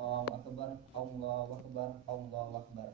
Allahu akbar, Allahu akbar, Allahu akbar.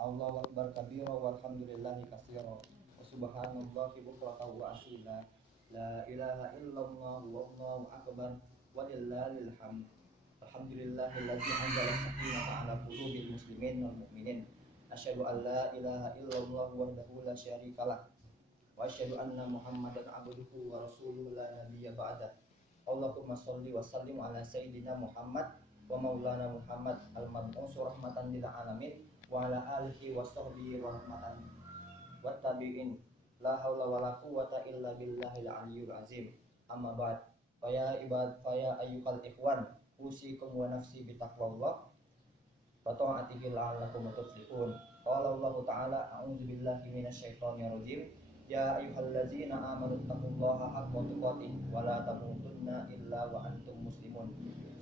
Allahu akbar kabira walhamdulillahi katsira. Wa subhanallahi bukratan wa asila. La ilaha illallah wallahu akbar walillahil hamd. Alhamdulillahilladzi anzala as-sakinata 'ala qulubil muslimin wal mu'minin. Asyhadu an la ilaha illallah wahdahu la syarikalah. Wa asyhadu anna Muhammadan abduhu wa rasuluhu la nabiyya ba'da. Allahumma sholli wa sallim ala sayyidina Muhammad wa maulana Muhammad al-mab'us rahmatan lil alamin wa ala alihi wa sahbihi wa rahmatan wa tabi'in. La haula wa la quwwata illa billahil aliyyil azim. Amma ba'd. Faya ibad faya ayyuhal ikhwan, usikum wa nafsi bi taqwallah wa ta'atihi la'allakum tuflihun. Qala Allah ta'ala a'udzu billahi minasyaitonir rajim. Ya ayyuhallazina amanu taqullaha haqqa tuqatih wa la tamutunna illa wa antum muslimun.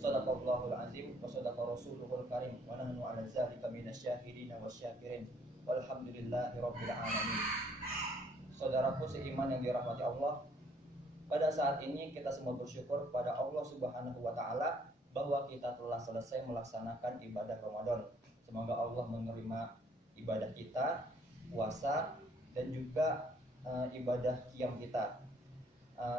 Shadaqallahul azim wa shadaqa rasuluhul karim wa nahnu 'ala dzalika minasyahidin wasyakirin. Walhamdulillahi rabbil alamin. Saudaraku seiman yang dirahmati Allah, pada saat ini kita semua bersyukur kepada Allah Subhanahu wa taala bahwa kita telah selesai melaksanakan ibadah Ramadan. Semoga Allah menerima ibadah kita, puasa dan juga ibadah qiyam kita.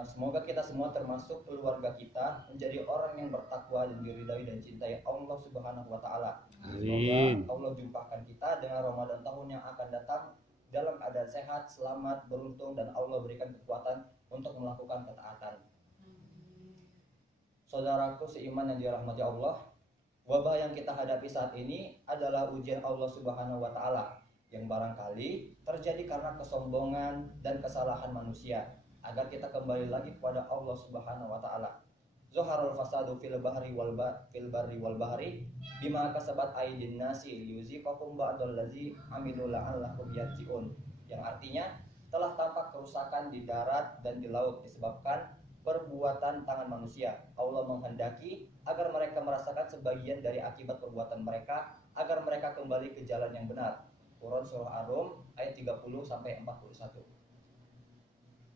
Semoga kita semua termasuk keluarga kita menjadi orang yang bertakwa dan diridhai dan cintai Allah Subhanahu wa taala. Semoga Allah jumpakan kita dengan Ramadan tahun yang akan datang dalam keadaan sehat, selamat, beruntung dan Allah berikan kekuatan untuk melakukan ketaatan. Saudaraku seiman yang dirahmati Allah, wabah yang kita hadapi saat ini adalah ujian Allah Subhanahu wa taala yang barangkali terjadi karena kesombongan dan kesalahan manusia, agar kita kembali lagi kepada Allah Subhanahu wa taala. Zaharul fasadu fil barri wal bahri bima kasabat aydin nasi liyuziqakum ba'dal ladzi amilu la'allakum yarji'un. Yang artinya telah tampak kerusakan di darat dan di laut disebabkan perbuatan tangan manusia. Allah menghendaki agar mereka merasakan sebagian dari akibat perbuatan mereka, agar mereka kembali ke jalan yang benar. Quran surah Ar-Rum ayat 30 sampai 41.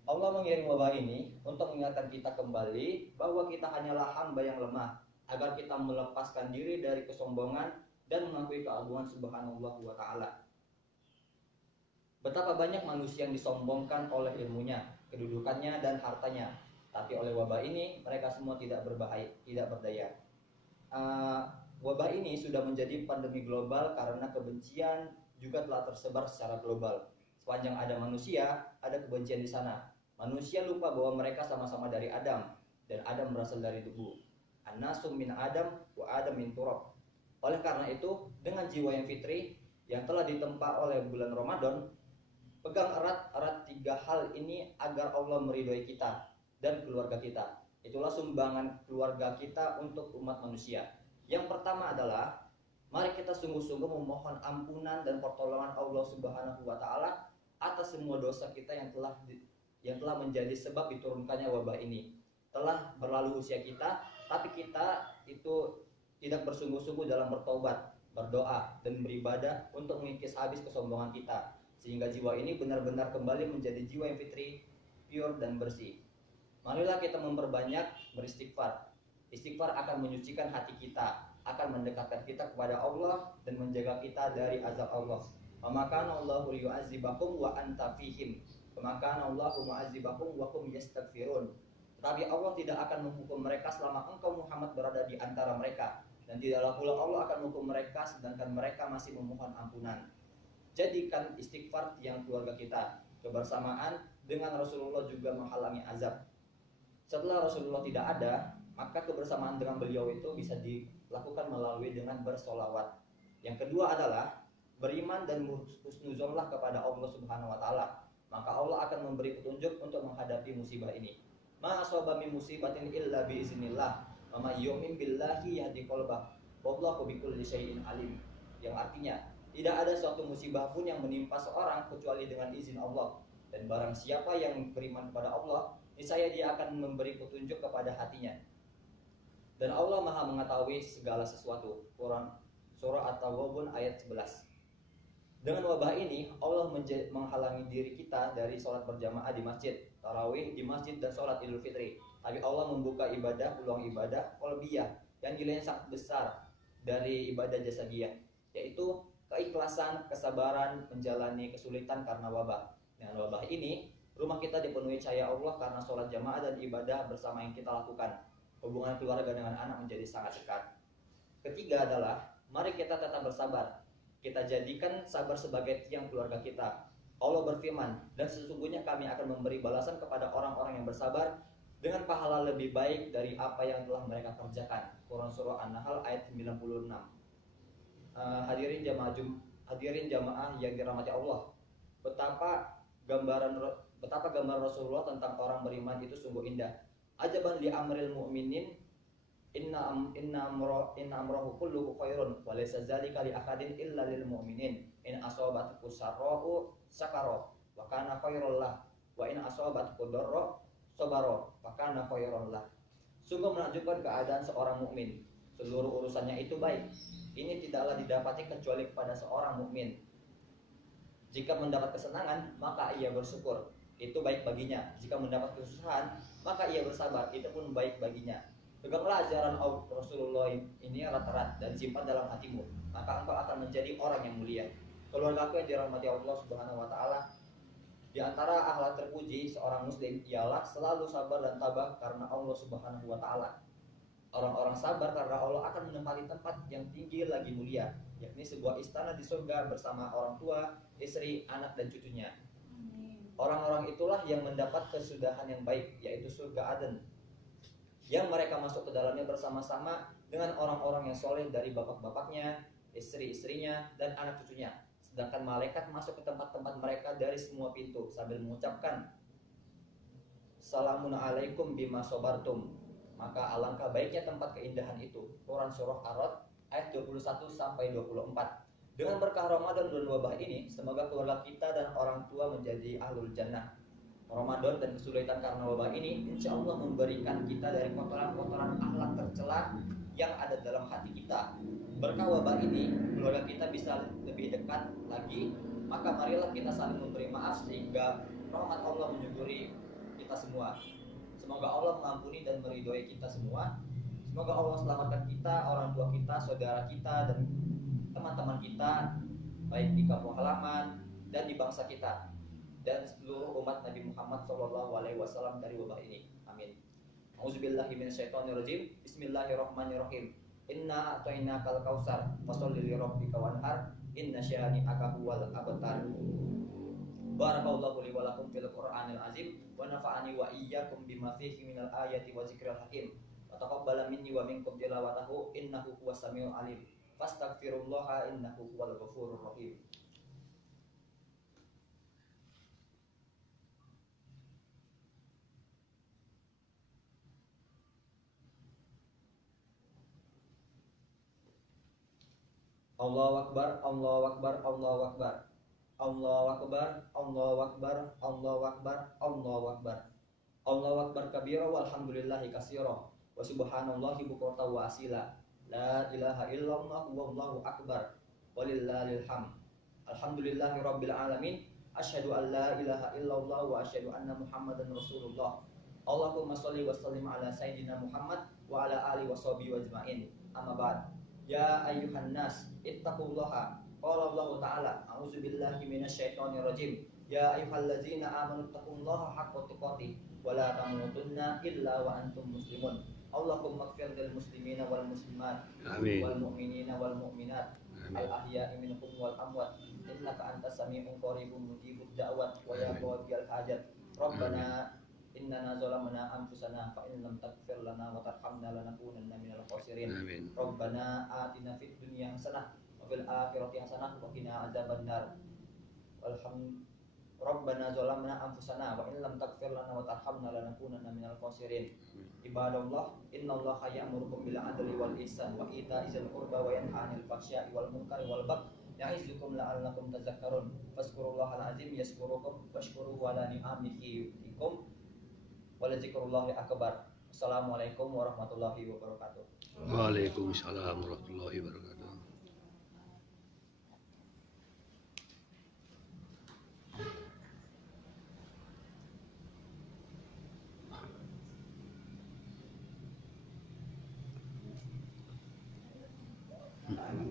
Allah mengirim wabah ini untuk mengingatkan kita kembali bahwa kita hanyalah hamba yang lemah, agar kita melepaskan diri dari kesombongan dan mengakui keagungan Subhanallah wa ta'ala. Betapa banyak manusia yang disombongkan oleh ilmunya, kedudukannya dan hartanya, tapi oleh wabah ini mereka semua tidak berdaya. Wabah ini sudah menjadi pandemi global karena kebencian juga telah tersebar secara global. Sepanjang ada manusia, ada kebencian di sana. Manusia lupa bahwa mereka sama-sama dari Adam, dan Adam berasal dari debu. An-nasu min Adam wa Adam min turab. Oleh karena itu, dengan jiwa yang fitri yang telah ditempa oleh bulan Ramadan, pegang erat-erat 3 hal ini agar Allah meridhoi kita dan keluarga kita. Itulah sumbangan keluarga kita untuk umat manusia. Yang pertama adalah mari kita sungguh-sungguh memohon ampunan dan pertolongan Allah Subhanahu wa taala atas semua dosa kita yang telah menjadi sebab diturunkannya wabah ini. Telah berlalu usia kita, tapi kita itu tidak bersungguh-sungguh dalam bertobat, berdoa dan beribadah untuk mengikis habis kesombongan kita, sehingga jiwa ini benar-benar kembali menjadi jiwa yang fitri, pure dan bersih. Marilah kita memperbanyak beristighfar. Istighfar akan menyucikan hati kita, akan mendekatkan kita kepada Allah dan menjaga kita dari azab Allah. Wa kana Allahu yu'adzibakum wa anta fihim. Wa kana Allahu mu'adzibakum wa hum yastaghfirun. Tetapi Allah tidak akan menghukum mereka selama engkau Muhammad berada di antara mereka, dan tidaklah pula Allah akan menghukum mereka sedangkan mereka masih memohon ampunan. Jadikan istighfar tiang keluarga kita. Kebersamaan dengan Rasulullah juga menghalangi azab. Setelah Rasulullah tidak ada, maka kebersamaan dengan beliau itu bisa dilakukan melalui dengan bersolawat. Yang kedua adalah beriman dan husnuzonlah kepada Allah Subhanahu wa taala. Maka Allah akan memberi petunjuk untuk menghadapi musibah ini. Ma asaba min musibatin illa bi iznillah, wa may yu'min billahi yahdi qalbah, wallahu bikulli syai'in alim. Yang artinya, tidak ada suatu musibah pun yang menimpa seorang kecuali dengan izin Allah. Dan barang siapa yang beriman kepada Allah, niscaya dia akan memberi petunjuk kepada hatinya. Dan Allah Maha mengetahui segala sesuatu. Quran surah At-Taghabun ayat 11. Dengan wabah ini, Allah menghalangi diri kita dari sholat berjamaah di masjid, tarawih di masjid dan sholat Idul Fitri. Tapi Allah membuka peluang ibadah qalbiyah yang nilainya sangat besar, dari ibadah jasadiah, yaitu keikhlasan, kesabaran menjalani kesulitan karena wabah. Dengan wabah ini, rumah kita dipenuhi cahaya Allah karena sholat jamaah dan ibadah bersama yang kita lakukan. Hubungan keluarga dengan anak menjadi sangat dekat. Ketiga adalah, mari kita tetap bersabar. Kita jadikan sabar sebagai tiang keluarga kita. Allah berfirman, dan sesungguhnya kami akan memberi balasan kepada orang-orang yang bersabar dengan pahala lebih baik dari apa yang telah mereka kerjakan. Quran Surah An-Nahl ayat 96. Hadirin jamaah yang dirahmati Allah, betapa gambar Rasulullah tentang orang beriman itu sungguh indah. Ajaban li amril mu'minin inna amrahu kulluhu khairun wa laysa dzalika li ahadin illa lil mu'minin in asabathu sarra'u sakara wa kana khairul lah wa in asabathu darra sabara wa kana khairul lah. Sungguh menakjubkan keadaan seorang mukmin, seluruh urusannya itu baik. Ini tidaklah didapati kecuali kepada seorang mukmin. Jika mendapat kesenangan, maka ia bersyukur, itu baik baginya. Jika mendapat kesusahan, maka ia bersabar, itu pun baik baginya. Peganglah ajaran Rasulullah ini erat-erat dan simpan dalam hatimu, maka engkau akan menjadi orang yang mulia. Keluargaku yang dirahmati Allah Subhanahu wa taala, di antara akhlak terpuji seorang muslim ialah selalu sabar dan tabah karena Allah Subhanahu wa taala. Orang-orang sabar karena Allah akan menempati tempat yang tinggi lagi mulia, yakni sebuah istana di surga bersama orang tua, istri, anak, dan cucunya. Orang-orang itulah yang mendapat kesudahan yang baik, yaitu surga Aden, yang mereka masuk ke dalamnya bersama-sama dengan orang-orang yang soleh dari bapak-bapaknya, istri-istrinya, dan anak cucunya. Sedangkan malaikat masuk ke tempat-tempat mereka dari semua pintu sambil mengucapkan, Salamun alaikum bima sobartum. Maka alangkah baiknya tempat keindahan itu. Quran Surah Ar-Ra'd ayat 21-24. Dengan berkah Ramadan dan wabah ini, semoga keluarga kita dan orang tua menjadi ahlul jannah. Ramadan dan kesulitan karena wabah ini, insya Allah memberikan kita dari kotoran-kotoran akhlak tercela yang ada dalam hati kita. Berkah wabah ini, keluarga kita bisa lebih dekat lagi. Maka marilah kita saling memberi maaf sehingga rahmat Allah menyuguri kita semua. Semoga Allah mengampuni dan meridhoi kita semua. Semoga Allah selamatkan kita, orang tua kita, saudara kita, dan teman-teman kita, baik di kampung halaman dan di bangsa kita, dan seluruh umat Nabi Muhammad SAW dari wabah ini. Amin. Auzubillahi minasyaitonirrajim. Bismillahirrahmanirrahim. Inna a'tainakal kautsar fasholli li rabbika wanhar inna syani'aka huwal abtar. Barakallahu li wa lakum fil Qur'anil azim wa nafa'ani wa iyyakum bima fihi minal ayati wa dzikril hakim wa taqabbala minni wa minkum tilawatahu innahu huwas samiul alim. Fastaghfirullaha innahu huwal ghafurur rahim. Allahu akbar, Allahu akbar, Allahu akbar. Allahu akbar, Allahu akbar, Allahu akbar, Allahu akbar. Allahu akbar kabira walhamdulillahi katsira wa subhanallahi bukratan wa asila. La ilaha illallah wallahu akbar walillahil hamd. Alhamdulillahi rabbil alamin. Asyhadu an la ilaha illallah wa asyhadu anna Muhammadan rasulullah. Allahumma shalli wa sallim ala sayyidina Muhammad wa ala alihi washabihi ajmain. Amma ba'd. Ya ayyuhan nas ittaqullaha. Qala Allah Ta'ala, a'udzubillahi minasyaitonir rajim. Ya ayyuhallazina amanu taqullaha haqqa tuqatih wa la tamutunna illa wa antum muslimun. Allahumma ighfir lil muslimina wal muslimat wal mu'minina wal mu'minat al ahya'i minhum wal amwat innaka antas sami'un qaribun mujibud da'wat wa ya qadiyal hajat. Rabbana innana zalamna anfusana fa in lam taghfir lana wa tarhamna lanakunanna minal khasirin. Rabbana atina fid dunya hasanah fil akhirati hasanah wa qina adzabannar. Rabbana zalamna anfusana wa in lam taghfir lana wa tarhamna lanakunanna minal khasirin. Ibadallah, innallaha ya'murukum bil adli wal ihsan wa ita'i dzil qurba wa yanha 'anil fahsya'i wal munkari wal baghi ya'izukum la'allakum tadhakkarun. Fazkurullahal azim yazkurukum washkuruhu 'ala ni'amihi yu'tikum wa la dzikrullahi akbar. Assalamualaikum warahmatullahi wabarakatuh. Waalaikumsalam warahmatullahi wabarakatuh. Hmm.